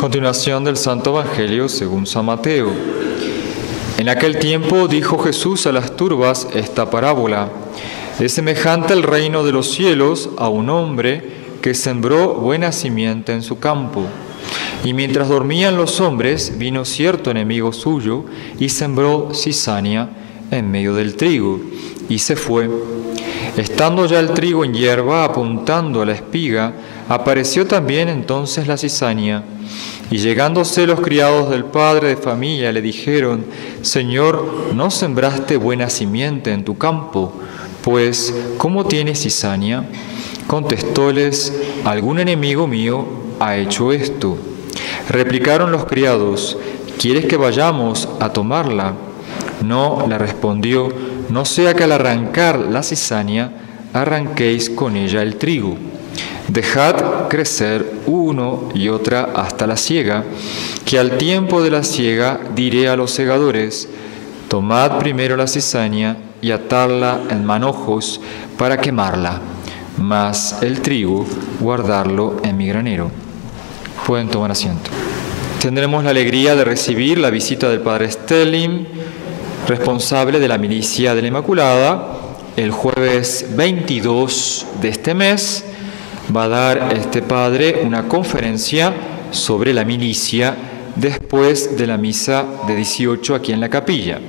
Continuación del Santo Evangelio según San Mateo. En aquel tiempo dijo Jesús a las turbas esta parábola: es semejante el reino de los cielos a un hombre que sembró buena simiente en su campo. Y mientras dormían los hombres, vino cierto enemigo suyo y sembró cizaña en medio del trigo, y se fue. Estando ya el trigo en hierba, apuntando a la espiga, apareció también entonces la cizaña. Y llegándose los criados del padre de familia, le dijeron: Señor, ¿no sembraste buena simiente en tu campo? Pues, ¿cómo tienes cizaña? Contestóles: algún enemigo mío ha hecho esto. Replicaron los criados: ¿quieres que vayamos a tomarla? No, le respondió, no sea que al arrancar la cizaña arranquéis con ella el trigo. Dejad crecer uno y otra hasta la siega, que al tiempo de la siega diré a los segadores: tomad primero la cizaña y atadla en manojos para quemarla, mas el trigo guardarlo en mi granero. Pueden tomar asiento. Tendremos la alegría de recibir la visita del Padre Stelling, responsable de la Milicia de la Inmaculada. El jueves 22 de este mes va a dar este padre una conferencia sobre la milicia después de la misa de 18 aquí en la capilla.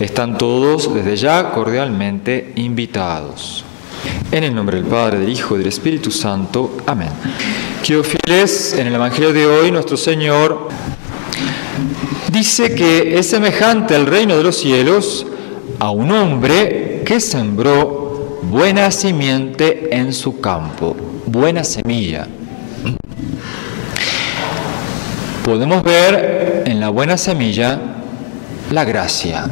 Están todos desde ya cordialmente invitados. En el nombre del Padre, del Hijo y del Espíritu Santo. Amén. Queridos fieles, en el Evangelio de hoy nuestro Señor dice que es semejante al reino de los cielos a un hombre que sembró buena simiente en su campo. Buena semilla. Podemos ver en la buena semilla la gracia.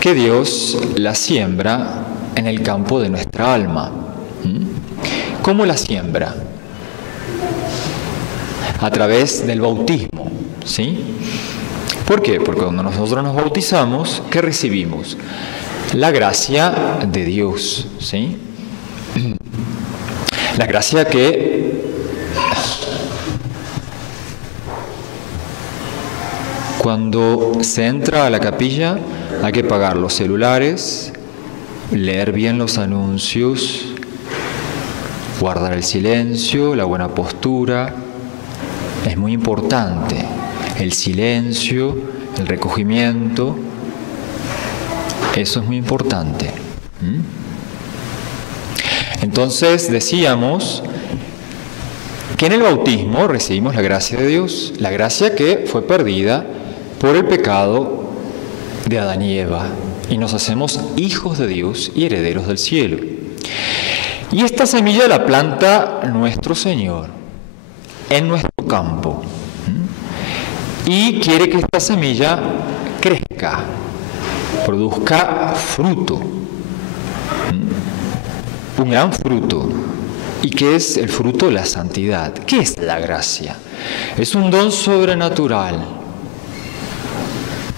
Que Dios la siembra en el campo de nuestra alma. ¿Cómo la siembra? A través del bautismo, ¿sí? ¿Por qué? Porque cuando nosotros nos bautizamos, ¿qué recibimos? La gracia de Dios, ¿sí? La gracia que cuando se entra a la capilla hay que pagar los celulares, leer bien los anuncios, guardar el silencio, la buena postura. Es muy importante el silencio, el recogimiento. Eso es muy importante. Entonces decíamos que en el bautismo recibimos la gracia de Dios, la gracia que fue perdida por el pecado de Adán y Eva, y nos hacemos hijos de Dios y herederos del cielo. Y esta semilla la planta nuestro Señor en nuestro campo, y quiere que esta semilla crezca, produzca fruto, un gran fruto. ¿Y qué es el fruto? La santidad. ¿Qué es la gracia? Es un don sobrenatural,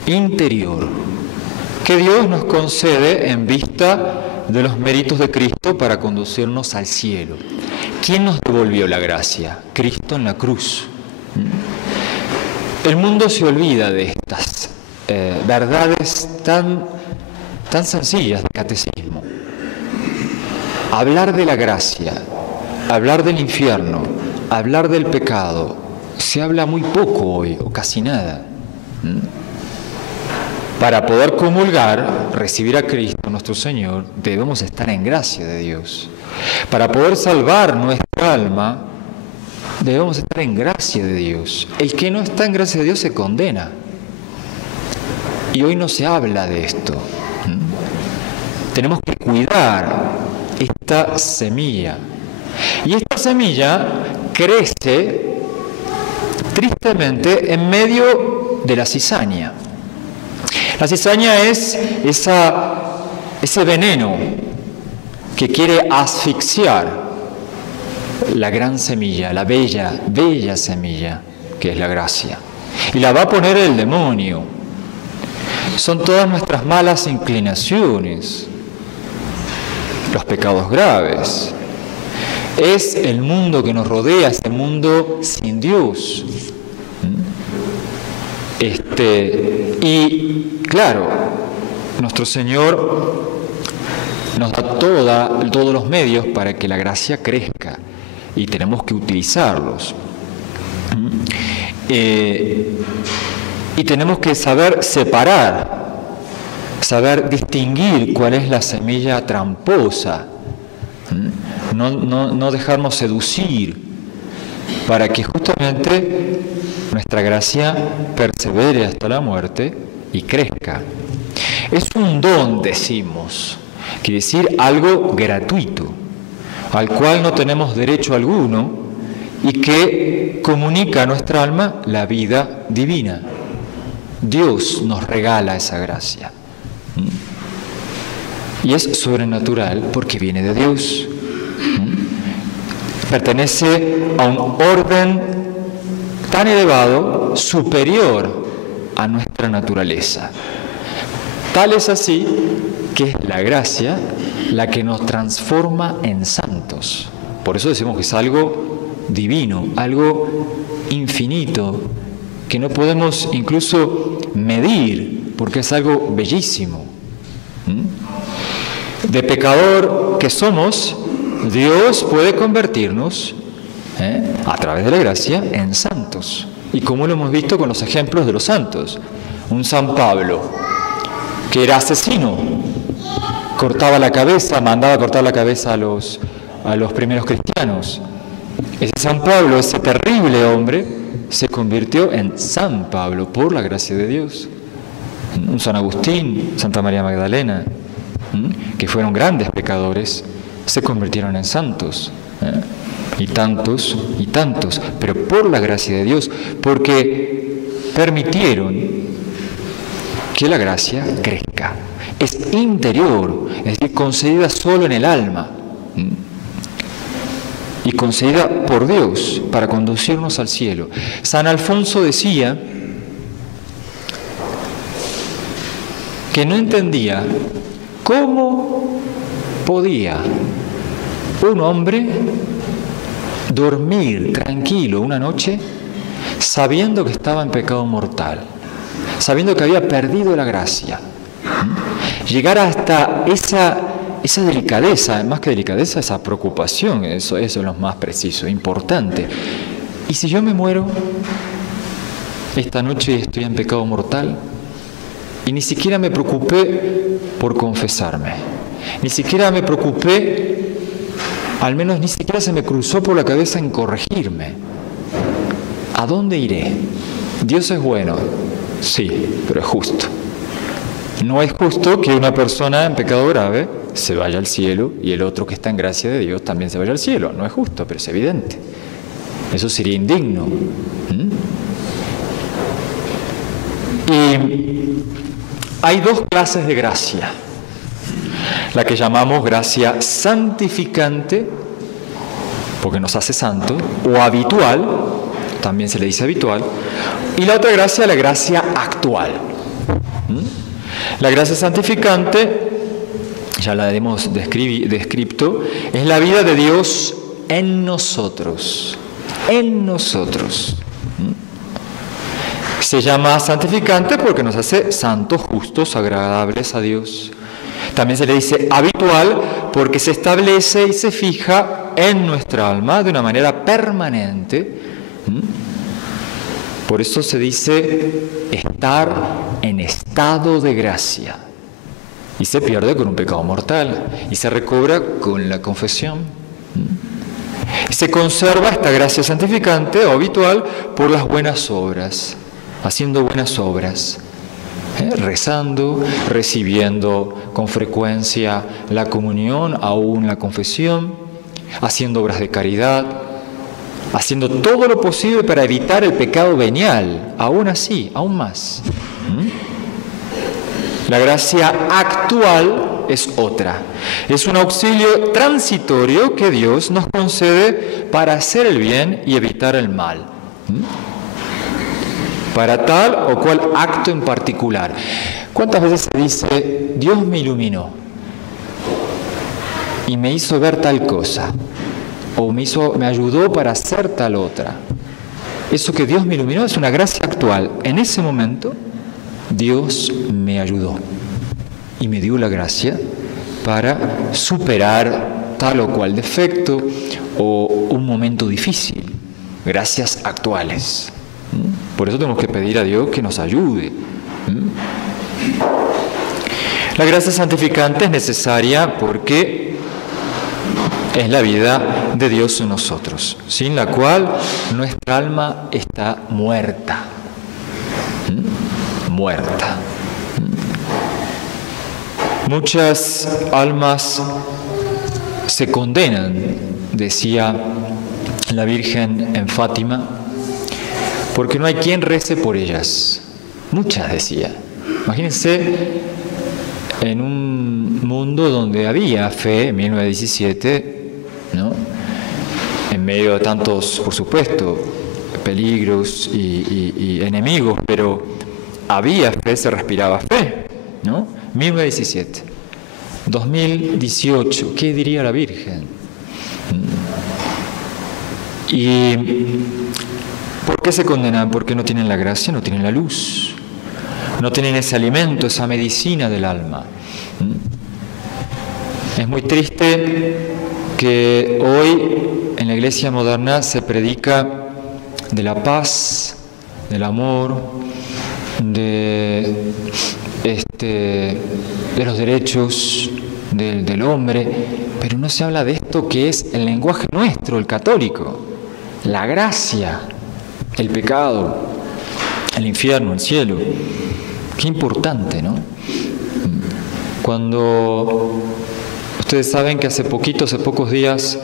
interior, que Dios nos concede en vista de los méritos de Cristo para conducirnos al cielo. ¿Quién nos devolvió la gracia? Cristo en la cruz. El mundo se olvida de estas verdades tan sencillas del catecismo. Hablar de la gracia, hablar del infierno, hablar del pecado, se habla muy poco hoy, o casi nada. Para poder comulgar, recibir a Cristo nuestro Señor, debemos estar en gracia de Dios. Para poder salvar nuestra alma, debemos estar en gracia de Dios. El que no está en gracia de Dios se condena. Y hoy no se habla de esto. Tenemos que cuidar esta semilla. Y esta semilla crece tristemente en medio de la cizaña. La cizaña es ese veneno que quiere asfixiar la gran semilla, la bella semilla que es la gracia. Y la va a poner el demonio. Son todas nuestras malas inclinaciones, los pecados graves, es el mundo que nos rodea, es el mundo sin Dios. Y claro, nuestro Señor nos da todos los medios para que la gracia crezca y tenemos que utilizarlos. Y tenemos que saber separar, saber distinguir cuál es la semilla tramposa, no dejarnos seducir para que justamente nuestra gracia persevere hasta la muerte y crezca. Es un don, decimos, quiere decir algo gratuito, al cual no tenemos derecho alguno y que comunica a nuestra alma la vida divina. Dios nos regala esa gracia. Y es sobrenatural porque viene de Dios. Pertenece a un orden tan elevado, superior a nuestra naturaleza. Tal es así que es la gracia la que nos transforma en santos. Por eso decimos que es algo divino, algo infinito, que no podemos incluso medir, porque es algo bellísimo. De pecador que somos, Dios puede convertirnos, a través de la gracia, en santos. Y como lo hemos visto con los ejemplos de los santos. Un San Pablo, que era asesino, cortaba la cabeza, mandaba cortar la cabeza a los primeros cristianos. Ese San Pablo, ese terrible hombre, se convirtió en San Pablo por la gracia de Dios. Un San Agustín, Santa María Magdalena, que fueron grandes pecadores, se convirtieron en santos. Y tantos, pero por la gracia de Dios, porque permitieron que la gracia crezca. Es interior, es decir, concedida solo en el alma. Y concedida por Dios para conducirnos al cielo. San Alfonso decía que no entendía cómo podía un hombre dormir tranquilo una noche sabiendo que estaba en pecado mortal, sabiendo que había perdido la gracia. Llegar hasta esa delicadeza, más que delicadeza, esa preocupación, eso es lo más preciso, importante. ¿Y si yo me muero esta noche y estoy en pecado mortal? Y ni siquiera me preocupé por confesarme, ni siquiera me preocupé, al menos ni siquiera se me cruzó por la cabeza en corregirme. ¿A dónde iré? Dios es bueno, sí, pero es justo. No es justo que una persona en pecado grave se vaya al cielo y el otro que está en gracia de Dios también se vaya al cielo. No es justo, pero es evidente. Eso sería indigno. Y hay dos clases de gracia. La que llamamos gracia santificante, porque nos hace santo, o habitual, también se le dice habitual, y la otra gracia, la gracia actual. La gracia santificante, ya la hemos descrito, es la vida de Dios en nosotros. En nosotros. Se llama santificante porque nos hace santos, justos, agradables a Dios. También se le dice habitual porque se establece y se fija en nuestra alma de una manera permanente. Por eso se dice estar en estado de gracia. Y se pierde con un pecado mortal. Y se recobra con la confesión. Se conserva esta gracia santificante o habitual por las buenas obras. Haciendo buenas obras. Rezando, recibiendo con frecuencia la comunión, aún la confesión. Haciendo obras de caridad. Haciendo todo lo posible para evitar el pecado venial, aún así, aún más. La gracia actual es otra. Es un auxilio transitorio que Dios nos concede para hacer el bien y evitar el mal. Para tal o cual acto en particular. ¿Cuántas veces se dice, Dios me iluminó y me hizo ver tal cosa? o me ayudó para hacer tal otra. Eso que Dios me iluminó es una gracia actual. En ese momento, Dios me ayudó y me dio la gracia para superar tal o cual defecto o un momento difícil. Gracias actuales. Por eso tenemos que pedir a Dios que nos ayude. La gracia santificante es necesaria porque es la vida de Dios en nosotros, sin la cual nuestra alma está muerta. Muerta. Muchas almas se condenan, decía la Virgen en Fátima, porque no hay quien rece por ellas. Muchas, decía. Imagínense en un mundo donde había fe, en 1917, ¿no? En medio de tantos, por supuesto, peligros y enemigos, pero había fe, se respiraba fe, ¿no? 1917. 2018, ¿qué diría la Virgen? ¿Y por qué se condenan? Porque no tienen la gracia, no tienen la luz, no tienen ese alimento, esa medicina del alma. Es muy triste que hoy en la iglesia moderna se predica de la paz, del amor, de los derechos del hombre, pero no se habla de esto que es el lenguaje nuestro, el católico, la gracia, el pecado, el infierno, el cielo. Qué importante, ¿no? Cuando ustedes saben que hace pocos días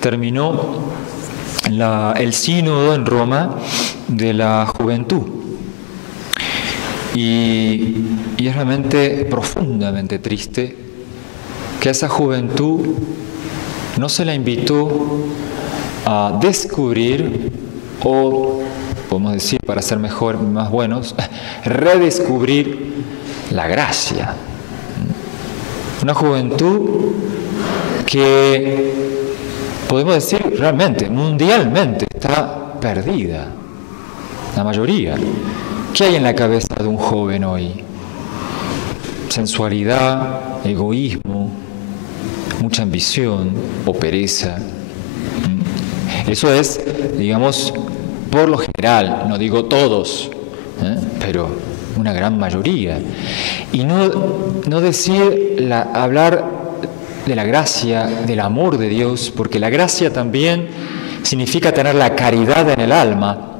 terminó el sínodo en Roma de la juventud. Y es realmente profundamente triste que a esa juventud no se la invitó a descubrir, o podemos decir, para ser mejor, más buenos, redescubrir la gracia. Una juventud que, podemos decir, realmente, mundialmente está perdida. La mayoría. ¿Qué hay en la cabeza de un joven hoy? Sensualidad, egoísmo, mucha ambición o pereza. Eso es, digamos, por lo general, no digo todos, pero una gran mayoría. Y no decir, hablar de la gracia, del amor de Dios, porque la gracia también significa tener la caridad en el alma.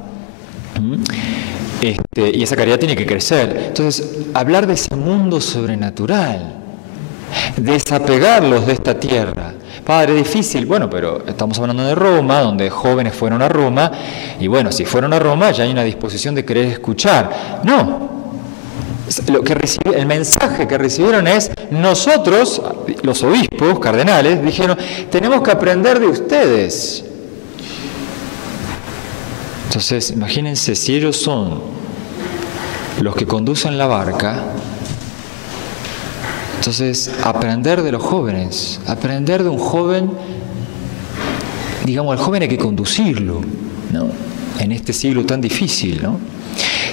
Y esa caridad tiene que crecer. Entonces, hablar de ese mundo sobrenatural, desapegarlos de esta tierra. Padre, difícil. Bueno, pero estamos hablando de Roma, donde jóvenes fueron a Roma, y bueno, si fueron a Roma ya hay una disposición de querer escuchar. No. El mensaje que recibieron es: nosotros, los obispos, cardenales, dijeron, tenemos que aprender de ustedes. Entonces, imagínense, si ellos son los que conducen la barca, entonces aprender de los jóvenes, aprender de un joven, digamos, al joven hay que conducirlo, ¿no? En este siglo tan difícil, ¿no?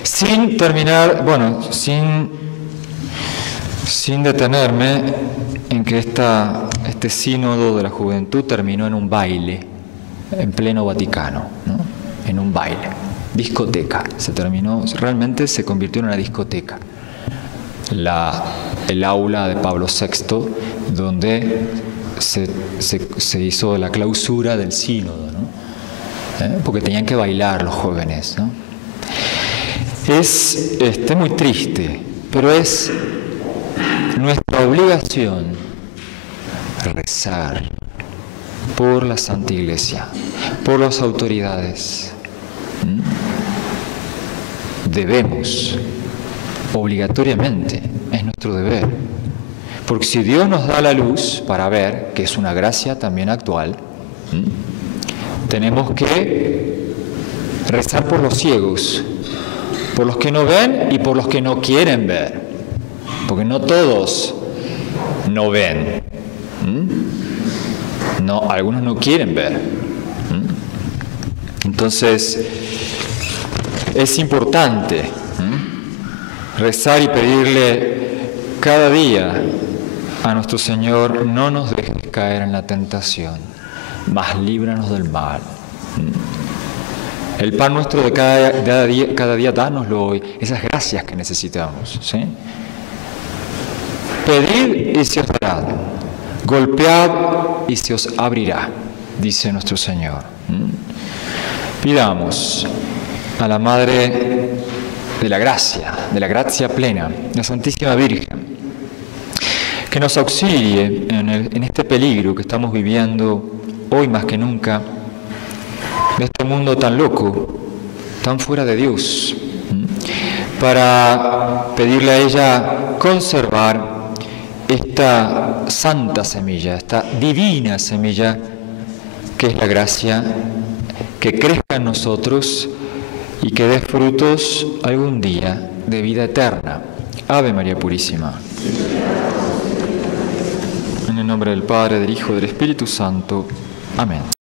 Sin terminar, bueno, sin detenerme en que este sínodo de la juventud terminó en un baile, en pleno Vaticano, ¿no? En un baile, discoteca, realmente se convirtió en una discoteca. El aula de Pablo VI, donde se hizo la clausura del sínodo, ¿no? Porque tenían que bailar los jóvenes, ¿no? Es muy triste, pero es nuestra obligación rezar por la Santa Iglesia, por las autoridades. Debemos, obligatoriamente, es nuestro deber. Porque si Dios nos da la luz para ver, que es una gracia también actual, tenemos que rezar por los ciegos, por los que no ven y por los que no quieren ver. Porque no todos no ven. No, algunos no quieren ver. Entonces, es importante rezar y pedirle cada día a nuestro Señor: no nos dejes caer en la tentación, mas líbranos del mal. El pan nuestro de cada día, dánoslo hoy. Esas gracias que necesitamos, ¿sí? Pedid y se os dará. Golpead y se os abrirá, dice nuestro Señor. Pidamos a la Madre de la gracia plena, la Santísima Virgen, que nos auxilie en este peligro que estamos viviendo hoy más que nunca, de este mundo tan loco, tan fuera de Dios, para pedirle a ella conservar esta santa semilla, esta divina semilla que es la gracia, que crezca en nosotros y que dé frutos algún día de vida eterna. Ave María Purísima. En el nombre del Padre, del Hijo y del Espíritu Santo. Amén.